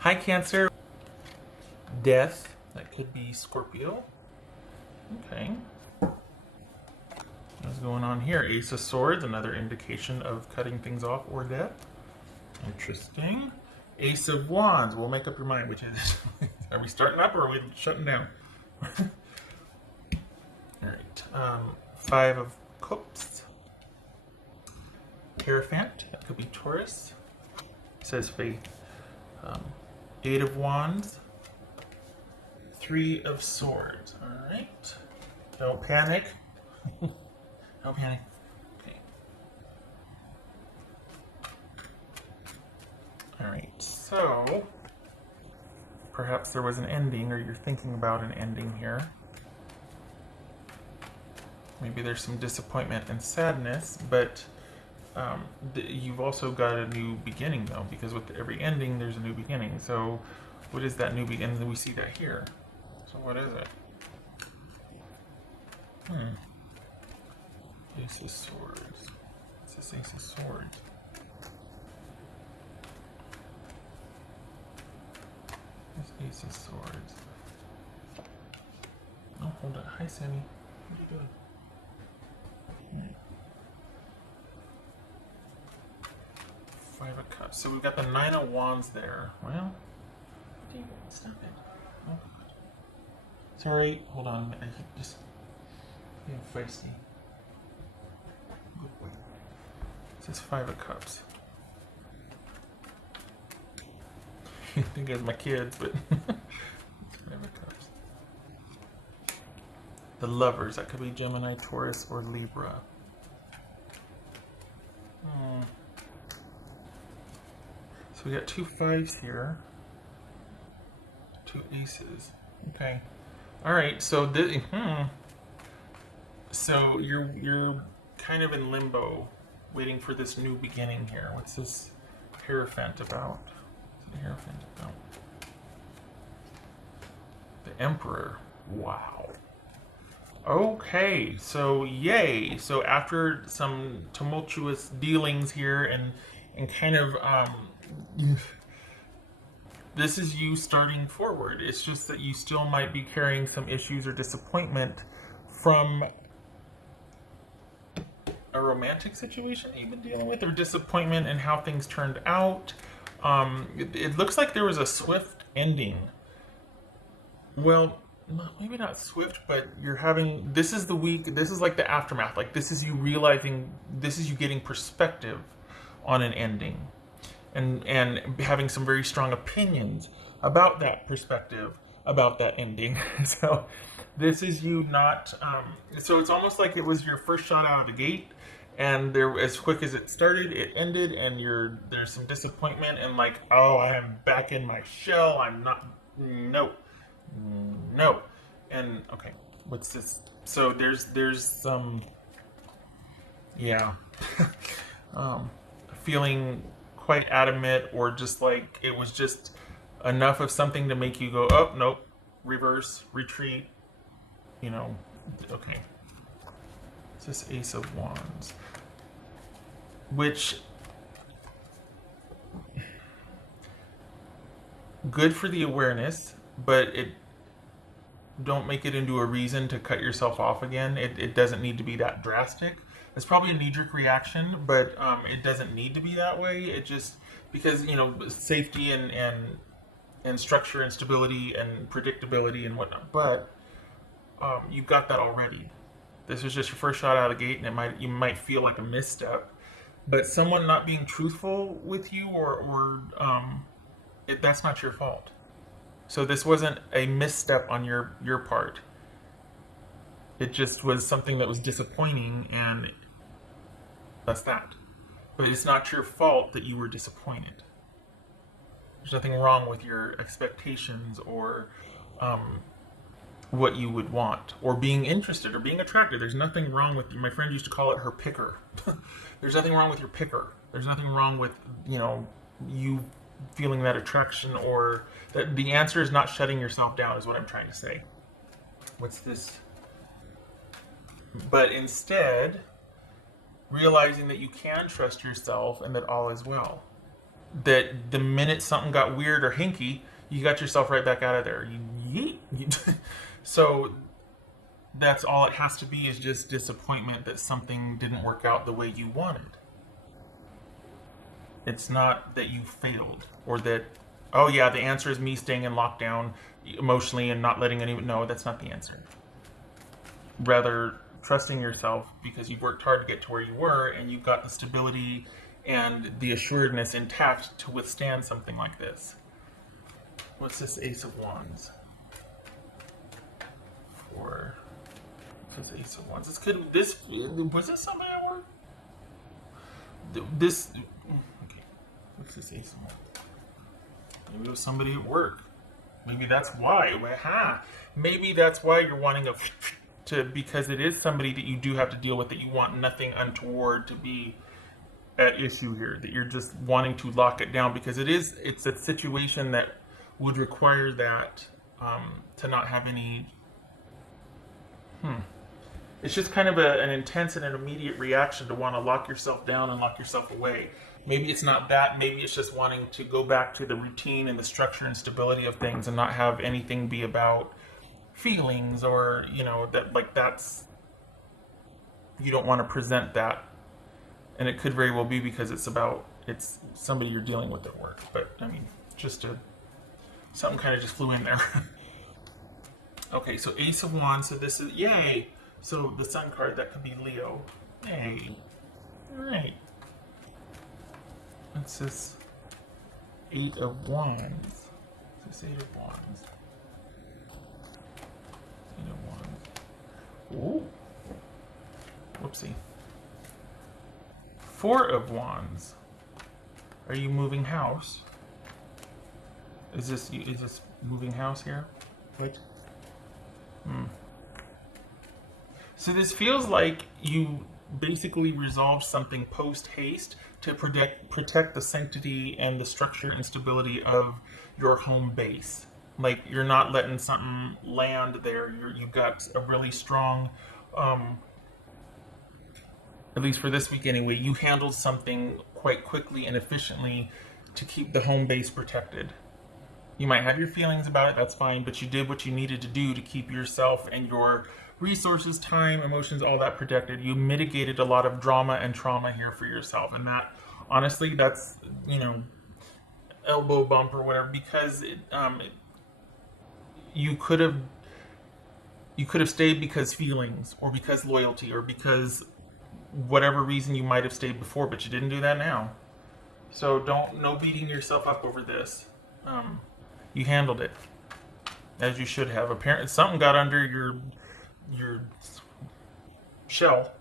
Hi, Cancer. Death. That could be Scorpio. Okay. What's going on here? Ace of Swords, another indication of cutting things off or death. Interesting. Ace of Wands. We'll make up your mind which is. Are we starting up or are we shutting down? Alright. Five of Cups. Hierophant. That could be Taurus. Says Faith. Eight of Wands. Three of Swords. Alright. Don't panic. Don't panic. Okay. Alright, so perhaps there was an ending, or you're thinking about an ending here. Maybe there's some disappointment and sadness, but you've also got a new beginning, though, because with every ending, there's a new beginning. So what is that new beginning? We see that here. So what is it? Ace of Swords. What's this Ace of Swords? This Ace of Swords. Oh, hold on. Hi, Sammy. What are you doing? Five of Cups. So we've got the Nine of Wands there. Well, stop it. Oh. Sorry, hold on. I just being feisty. Good boy. This is Five of Cups. I think it's my kids, but it's Five of Cups. The Lovers. That could be Gemini, Taurus, or Libra. So we got two fives here, two aces. Okay, all right. So this, so you're kind of in limbo, waiting for this new beginning here. What's this Hierophant about? What's the Hierophant about? The Emperor. Wow. Okay, so yay. So after some tumultuous dealings here and kind of this is you starting forward. It's just that you still might be carrying some issues or disappointment from a romantic situation that you've been dealing with, or disappointment in how things turned out. It looks like there was a swift ending. Well, maybe not swift, but you're having, this is the week, this is like the aftermath. Like this is you realizing, this is you getting perspective on an ending. And having some very strong opinions about that perspective, about that ending. So this is you not, so it's almost like it was your first shot out of the gate, and there, as quick as it started, it ended, and there's some disappointment and like, oh, I am back in my shell. I'm not, no. And okay, what's this? So there's some, yeah, feeling quite adamant, or just like it was just enough of something to make you go, oh, nope, reverse, retreat, you know. Okay. It's this Ace of Wands, which, good for the awareness, but it, don't make it into a reason to cut yourself off again. It doesn't need to be that drastic. It's probably a knee-jerk reaction, but it doesn't need to be that way. It just, because, you know, safety and structure and stability and predictability and whatnot. But you've got that already. This was just your first shot out of the gate, and you might feel like a misstep. But someone not being truthful with you, or that's not your fault. So this wasn't a misstep on your part. It just was something that was disappointing, and that's that. But it's not your fault that you were disappointed. There's nothing wrong with your expectations, or what you would want, or being interested, or being attracted. There's nothing wrong with, my friend used to call it her picker. There's nothing wrong with your picker. There's nothing wrong with, you know, you feeling that attraction, or that. The answer is not shutting yourself down, is what I'm trying to say. What's this? But instead, realizing that you can trust yourself and that all is well. that the minute something got weird or hinky, you got yourself right back out of there. So that's all it has to be, is just disappointment that something didn't work out the way you wanted. It's not that you failed, or that, oh yeah, the answer is me staying in lockdown emotionally and not letting anyone. No, that's not the answer. Rather, trusting yourself because you've worked hard to get to where you were, and you've got the stability and the assuredness intact to withstand something like this. What's this Ace of Wands? For this Ace of Wands. This was this somebody at work? This okay. What's this Ace of Wands? Maybe it was somebody at work. Maybe that's why. Maybe that's why you're wanting because it is somebody that you do have to deal with, that you want nothing untoward to be at issue here, that you're just wanting to lock it down because it's a situation that would require that to not have any. It's just kind of an intense and an immediate reaction to want to lock yourself down and lock yourself away. Maybe it's not that. Maybe it's just wanting to go back to the routine and the structure and stability of things and not have anything be about feelings, or that's, you don't want to present that. And it could very well be because it's somebody you're dealing with at work. But I mean, something kind of just flew in there. Okay, so Ace of Wands. So this is, yay. So the Sun card, that could be Leo. Yay. All right. What's this? Eight of Wands. What's this Eight of Wands? Eight of Wands. Ooh. Whoopsie. Four of Wands. Are you moving house? Is this moving house here? What? So this feels like you basically resolved something post haste to protect the sanctity and the structure and stability of your home base. Like, you're not letting something land there. You've got a really strong, at least for this week anyway, you handled something quite quickly and efficiently to keep the home base protected. You might have your feelings about it, that's fine, but you did what you needed to do to keep yourself and your resources, time, emotions, all that protected. You mitigated a lot of drama and trauma here for yourself, and that, honestly, that's, elbow bump or whatever, because you could have stayed because feelings, or because loyalty, or because whatever reason you might have stayed before, but you didn't do that now. So no beating yourself up over this. You handled it as you should have. Apparently, something got under your shell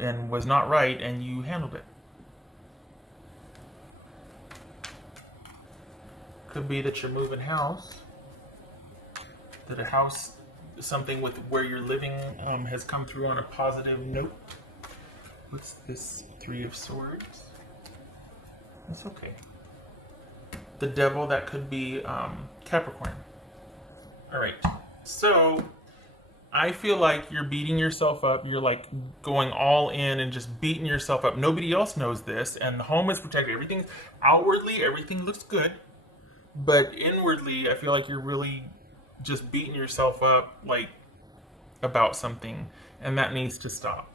and was not right, and you handled it. Could be that you're moving house. That a house, something with where you're living, has come through on a positive note. What's this? Three of Swords. That's okay. The Devil, that could be Capricorn. All right. So I feel like you're beating yourself up. You're like going all in and just beating yourself up. Nobody else knows this, and the home is protected. Outwardly, everything looks good, but inwardly, I feel like you're really just beating yourself up, like, about something, and that needs to stop.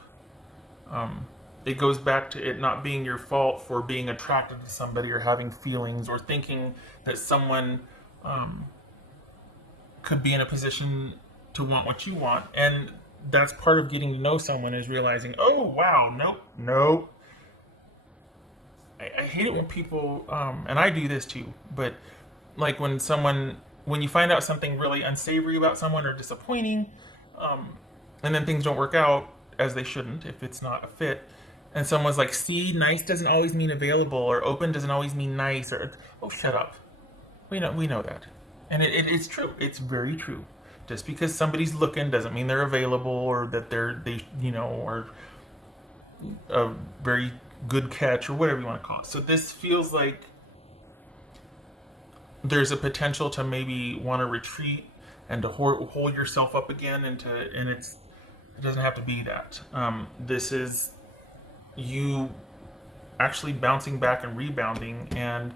It goes back to it not being your fault for being attracted to somebody, or having feelings, or thinking that someone could be in a position to want what you want. And that's part of getting to know someone, is realizing, oh, wow, nope. I hate it when people, and I do this too, but like when you find out something really unsavory about someone or disappointing, and then things don't work out as they shouldn't, if it's not a fit, and someone's like, see, nice doesn't always mean available, or open doesn't always mean nice, or, oh, shut up. We know that. And it's true. It's very true. Just because somebody's looking doesn't mean they're available, or that they are a very good catch, or whatever you want to call it. So this feels like there's a potential to maybe want to retreat and to hold yourself up again, and it doesn't have to be that. This is you actually bouncing back and rebounding. And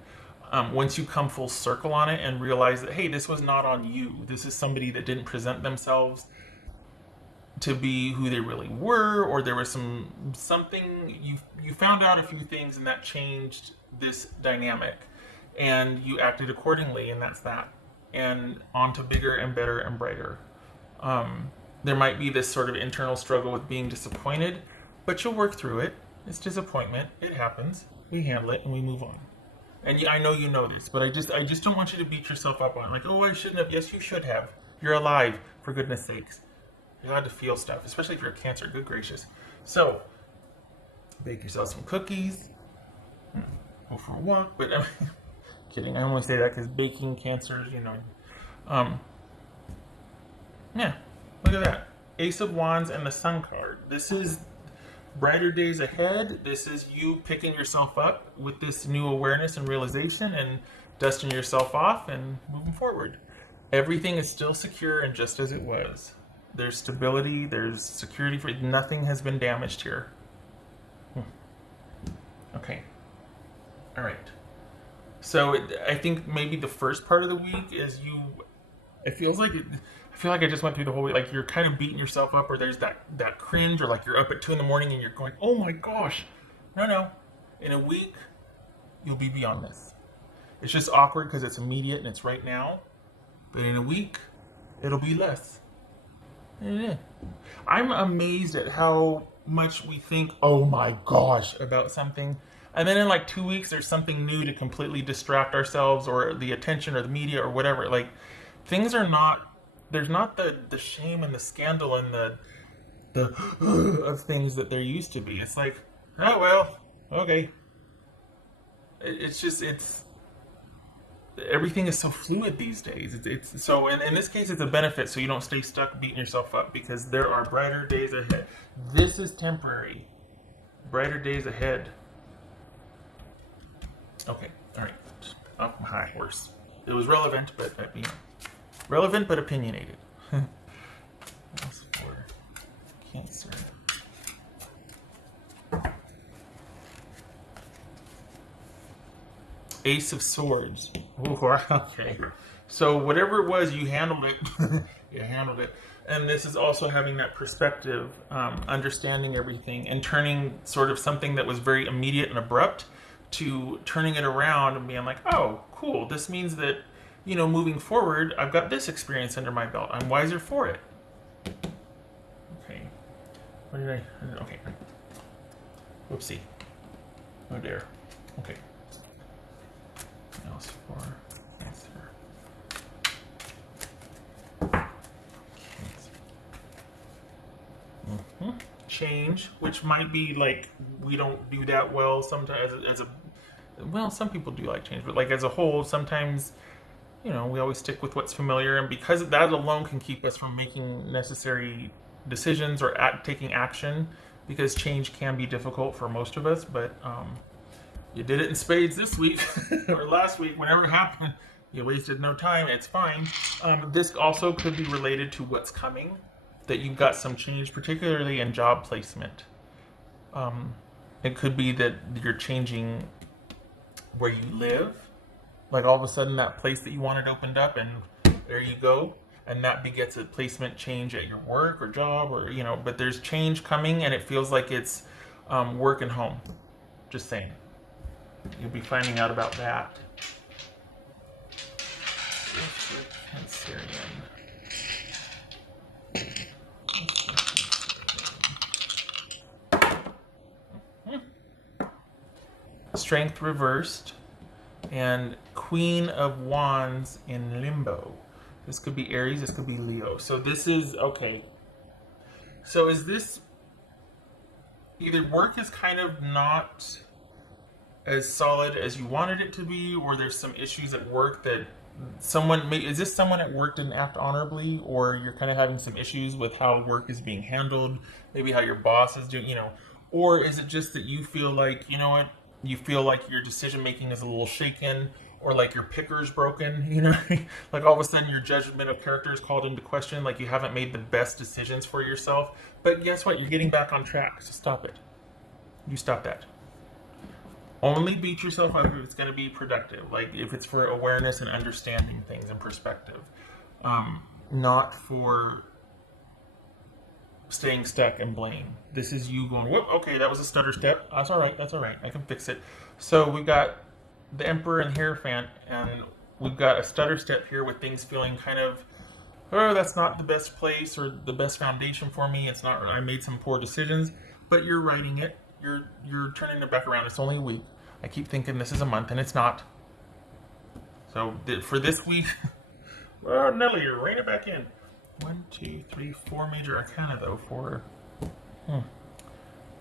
once you come full circle on it and realize that, hey, this was not on you, this is somebody that didn't present themselves to be who they really were, or there was something you found out a few things and that changed this dynamic, and you acted accordingly, and that's that. And on to bigger and better and brighter. There might be this sort of internal struggle with being disappointed, but you'll work through it. It's disappointment. It happens. We handle it and we move on. And I know you know this, but I just don't want you to beat yourself up on it. Like, oh, I shouldn't have. Yes, you should have. You're alive, for goodness sakes. You're allowed to feel stuff, especially if you're a Cancer. Good gracious. So, bake yourself some cookies. Go for a walk. But I'm kidding. I only say that because baking Cancers, yeah. Look at that. Ace of Wands and the Sun card. This is brighter days ahead. This is you picking yourself up with this new awareness and realization and dusting yourself off and moving forward. Everything is still secure and just as it was. There's stability, there's security for nothing has been damaged here. Okay. All right. So I think maybe the first part of the week is I feel like I just went through the whole week. Like you're kind of beating yourself up, or there's that cringe, or like you're up at 2 a.m. and you're going, oh my gosh. No. In a week, you'll be beyond this. It's just awkward because it's immediate and it's right now. But in a week, it'll be less. Yeah. I'm amazed at how much we think, oh my gosh, about something. And then in like 2 weeks, there's something new to completely distract ourselves, or the attention or the media or whatever. Like things are not, there's not the shame and the scandal and the of things that there used to be. It's like, oh well, okay. It's everything is so fluid these days. It's so in this case it's a benefit, so you don't stay stuck beating yourself up, because there are brighter days ahead. This is temporary. Brighter days ahead. Okay, all right. Oh, high horse. It was relevant, but relevant but opinionated. That's for Cancer. Ace of Swords. Ooh, okay. So whatever it was, you handled it. You handled it. And this is also having that perspective, understanding everything, and turning sort of something that was very immediate and abrupt to turning it around and being like, oh, cool. This means that, moving forward, I've got this experience under my belt. I'm wiser for it. Okay. What did I... Okay. Whoopsie. Oh, dear. Okay. Else for Cancer. Change, which might be like we don't do that well sometimes some people do like change, but like as a whole, sometimes we always stick with what's familiar, and because that alone can keep us from making necessary decisions or taking action, because change can be difficult for most of us. But you did it in spades this week or last week, whenever it happened. You wasted no time. It's fine. This also could be related to what's coming, that you've got some change, particularly in job placement. It could be that you're changing where you live. Like all of a sudden that place that you wanted opened up, and there you go. And that begets a placement change at your work or job, or, but there's change coming, and it feels like it's work and home. Just saying. You'll be finding out about that. Strength reversed, and Queen of Wands in limbo. This could be Aries, this could be Leo. So this is, okay. So is this, either work is kind of not as solid as you wanted it to be, or there's some issues at work that is this someone at work didn't act honorably, or you're kind of having some issues with how work is being handled, maybe how your boss is doing, or is it just that you feel like, you feel like your decision making is a little shaken, or like your picker's broken, like all of a sudden your judgment of character is called into question, like you haven't made the best decisions for yourself. But guess what? You're getting back on track, so stop it. You stop that. Only beat yourself up if it's going to be productive, like if it's for awareness and understanding things and perspective, not for staying stuck and blame. This is you going, whoop, okay, that was a stutter step. That's all right. That's all right. I can fix it. So we've got the Emperor and Hierophant, and we've got a stutter step here with things feeling kind of, oh, that's not the best place or the best foundation for me. It's not. I made some poor decisions, but you're writing it. You're turning it back around. It's only a week. I keep thinking this is a month, and it's not. So for this week, oh, Nelly, you're reining it back in. 1, 2, 3, 4 major arcana though. For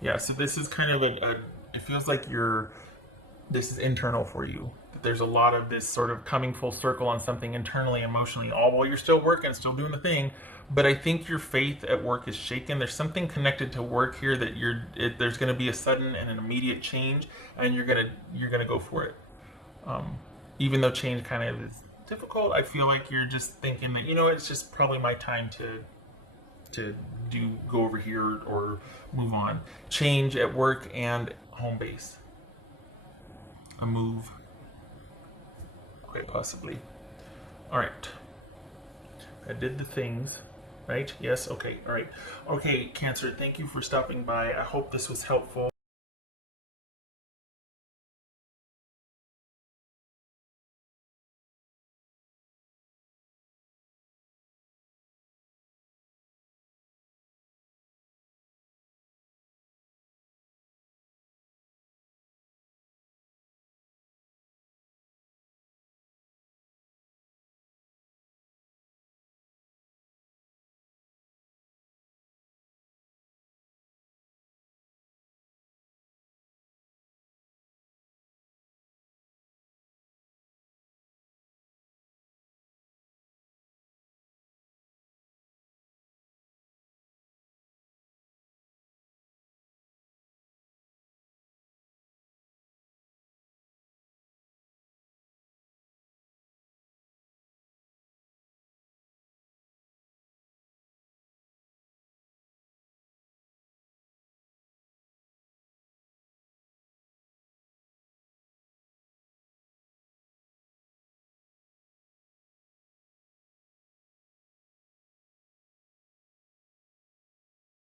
yeah. So this is kind of it feels like this is internal for you. There's a lot of this sort of coming full circle on something internally, emotionally, all while you're still working, still doing the thing. But I think your faith at work is shaken. There's something connected to work here that there's going to be a sudden and an immediate change, and you're gonna go for it. Even though change kind of is difficult, I feel like you're just thinking that it's just probably my time to go over here or move on. Change at work and home base. A move. Quite possibly. Alright. I did the things. Right? Yes? Okay. Alright. Okay, Cancer, thank you for stopping by. I hope this was helpful.